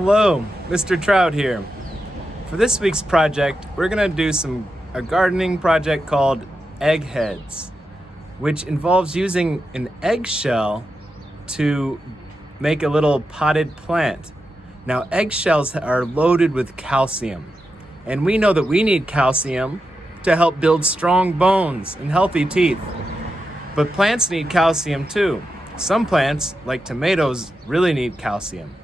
Hello, Mr. Trout here. For this week's project, we're gonna do a gardening project called Eggheads, which involves using an eggshell to make a little potted plant. Now, eggshells are loaded with calcium, and we know that we need calcium to help build strong bones and healthy teeth. But plants need calcium too. Some plants, like tomatoes, really need calcium.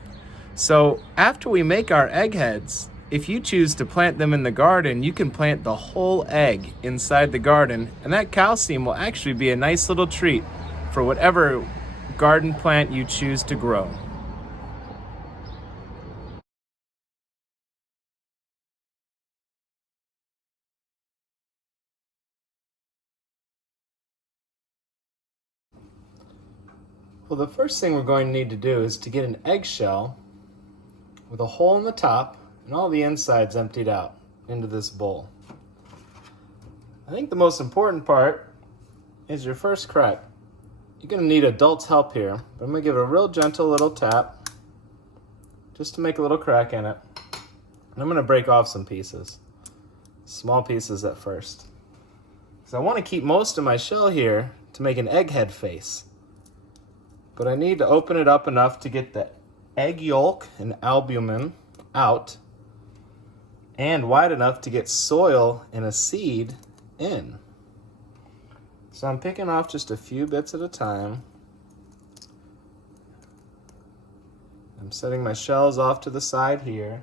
So after we make our eggheads, if you choose to plant them in the garden, you can plant the whole egg inside the garden, and that calcium will actually be a nice little treat for whatever garden plant you choose to grow. Well, the first thing we're going to need to do is to get an eggshell with a hole in the top and all the insides emptied out into this bowl. I think the most important part is your first crack. You're going to need adults' help here, but I'm going to give it a real gentle little tap just to make a little crack in it. And I'm going to break off some pieces, small pieces at first. So I want to keep most of my shell here to make an egghead face, but I need to open it up enough to get the egg yolk and albumin out, and wide enough to get soil and a seed in. So I'm picking off just a few bits at a time. I'm setting my shells off to the side here.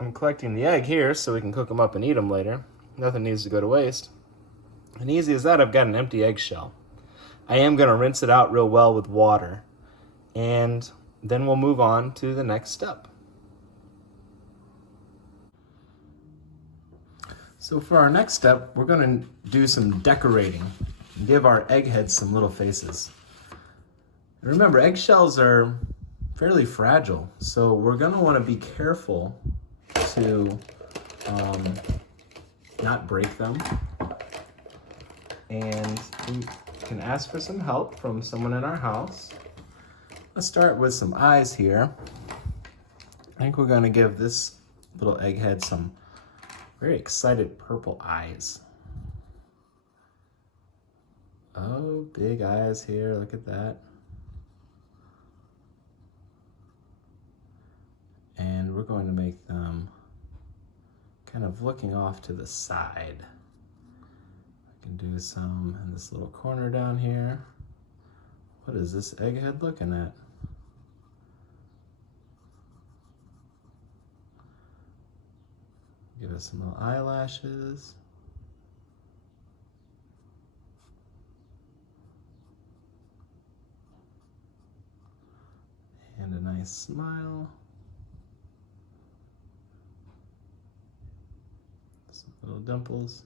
I'm collecting the egg here so we can cook them up and eat them later. Nothing needs to go to waste. And easy as that, I've got an empty eggshell. I am going to rinse it out real well with water, and then we'll move on to the next step. So for our next step, we're going to do some decorating and give our eggheads some little faces. And remember, eggshells are fairly fragile, so we're going to want to be careful to not break them. And we can ask for some help from someone in our house. Let's start with some eyes here. I think we're going to give this little egghead some very excited purple eyes. Oh, big eyes here, look at that. And we're going to make them kind of looking off to the side. I can do some in this little corner down here. What is this egghead looking at? Give us some little eyelashes. And a nice smile. Some little dimples.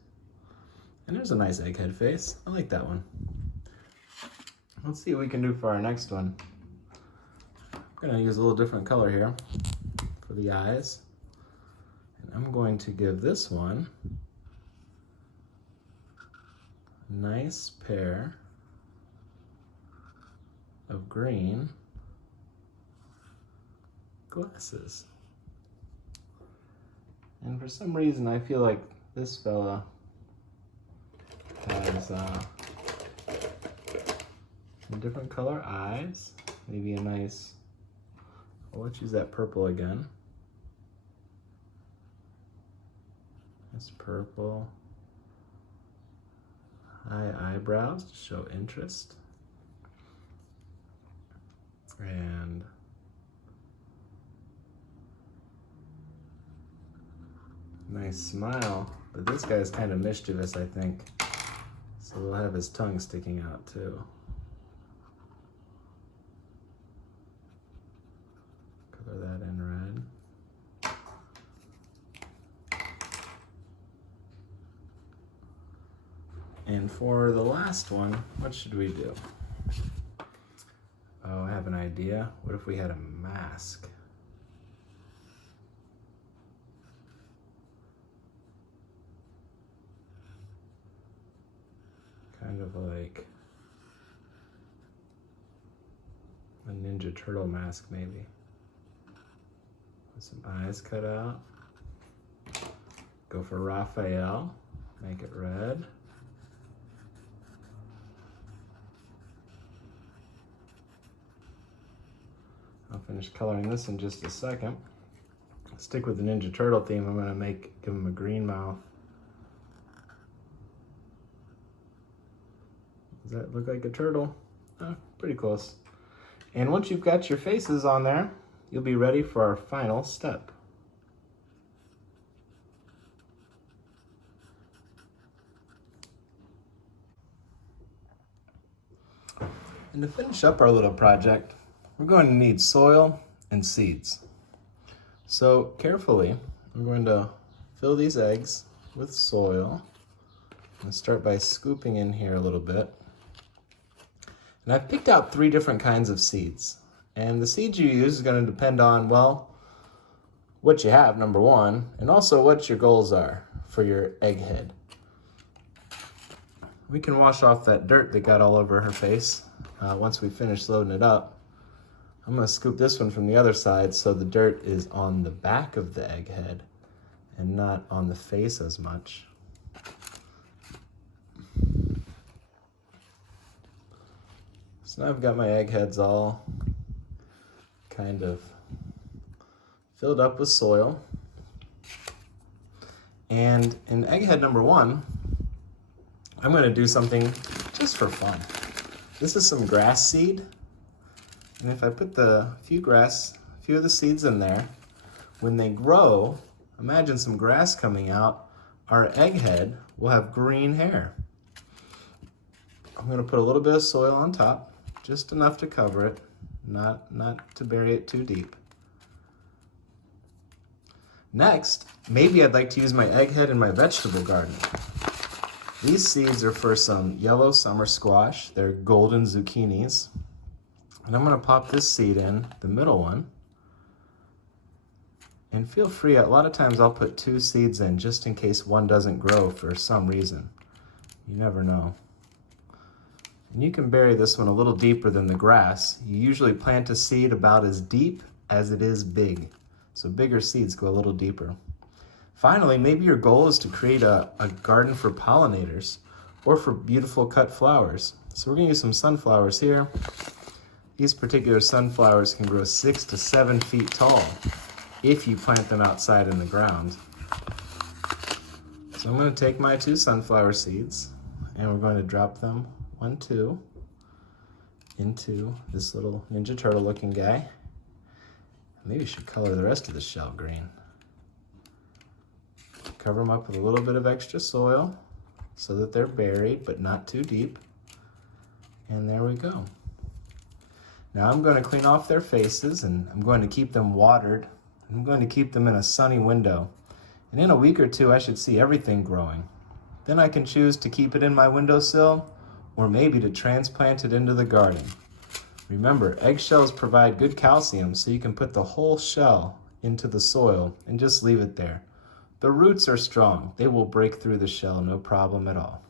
And there's a nice egghead face. I like that one. Let's see what we can do for our next one. I'm gonna use a little different color here for the eyes. And I'm going to give this one a nice pair of green glasses. And for some reason, I feel like this fella has some different color eyes. Maybe a nice, well, let's use that purple again. Nice purple. High eyebrows to show interest. And nice smile, but this guy's kind of mischievous, I think. So we'll have his tongue sticking out too. Color that in red. And for the last one, what should we do? Oh, I have an idea. What if we had a mask? Kind of like a ninja Ninja Turtle mask maybe. With some eyes cut out. Go for Raphael, make it red. I'll finish coloring this in just a second. Stick with the Ninja Turtle theme. I'm going to give him a green mouth. Does that look like a turtle? Oh, pretty close. And once you've got your faces on there, you'll be ready for our final step. And to finish up our little project, we're going to need soil and seeds. So carefully, I'm going to fill these eggs with soil. I'm going to start by scooping in here a little bit. And I've picked out 3 different kinds of seeds. And the seeds you use is going to depend on, well, what you have, number one, and also what your goals are for your egg head. We can wash off that dirt that got all over her face once we finish loading it up. I'm going to scoop this one from the other side so the dirt is on the back of the egg head and not on the face as much. So now I've got my egg heads all kind of filled up with soil. And in egg head number 1, I'm going to do something just for fun. This is some grass seed. And if I put a few of the seeds in there, when they grow, imagine some grass coming out, our egg head will have green hair. I'm going to put a little bit of soil on top, just enough to cover it, not to bury it too deep. Next, maybe I'd like to use my egg head in my vegetable garden. These seeds are for some yellow summer squash. They're golden zucchinis. And I'm going to pop this seed in, the middle one. And feel free, a lot of times I'll put 2 seeds in just in case one doesn't grow for some reason. You never know. And you can bury this one a little deeper than the grass. You usually plant a seed about as deep as it is big. So bigger seeds go a little deeper. Finally, maybe your goal is to create a garden for pollinators or for beautiful cut flowers. So we're going to use some sunflowers here. These particular sunflowers can grow 6 to 7 feet tall if you plant them outside in the ground. So I'm going to take my 2 sunflower seeds and we're going to drop them 1, 2 into this little Ninja Turtle looking guy. Maybe we should color the rest of the shell green. Cover them up with a little bit of extra soil so that they're buried but not too deep. And there we go. Now I'm going to clean off their faces and I'm going to keep them watered. I'm going to keep them in a sunny window. And in a week or 2, I should see everything growing. Then I can choose to keep it in my windowsill or maybe to transplant it into the garden. Remember, eggshells provide good calcium, so you can put the whole shell into the soil and just leave it there. The roots are strong. They will break through the shell, no problem at all.